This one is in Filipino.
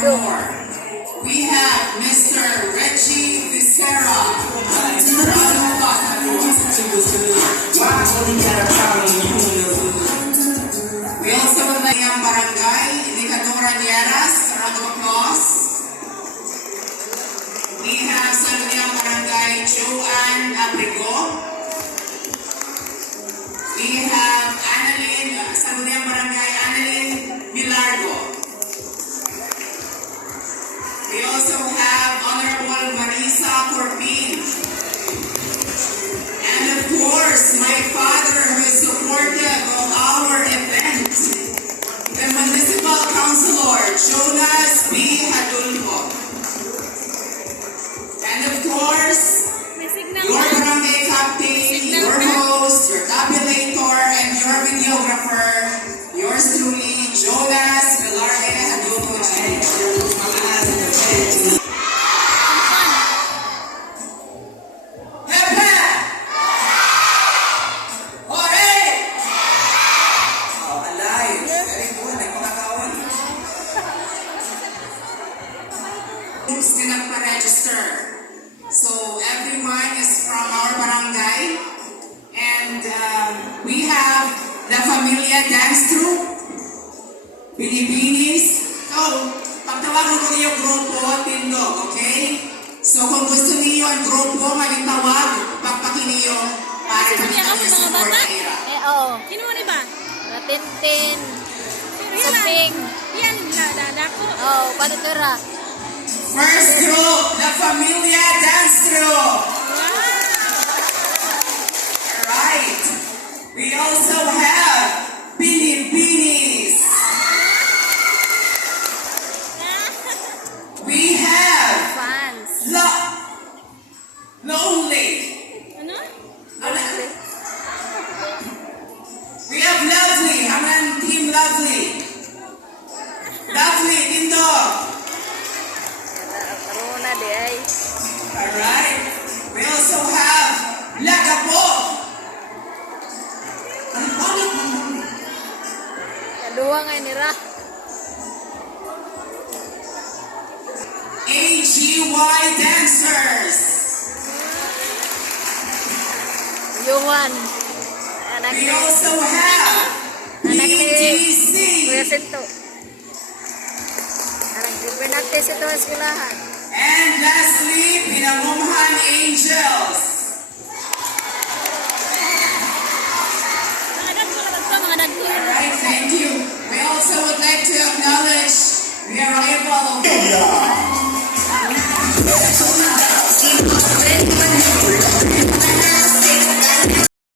Fillmore. We have Mr. Reggie Vicera. We also have Barangay Nicanora Diaras. Round of applause. We also have Honorable Marisa Corbin. And of course, my father who is supportive of our event, the Municipal Councilor, Jonas B. Hadulfo. And of course, your barangay captain, your host, your tabulator, and your videographer, yours truly, Jonas Who's nagpa-register? So, everyone is from our barangay. And um, we have the Familia Dance Troupe. Pilipinis. So, pagtawagan ko niyo grupo, tindog, okay? So, kung gusto niyo ang grupo, magitawag, pagpaki niyo para kami kami support era. Eh, oo. Sino mo ba? Natintin. Yan Sumping. Yan, ladada ko. Oo, panitura. First group, the Familia Dance Troupe. Kaduwa nga nira. AGY Dancers. Yuan. Anak We also have Anak ni Kuya. Sinto. Anak ito ang eskulahan. And lastly,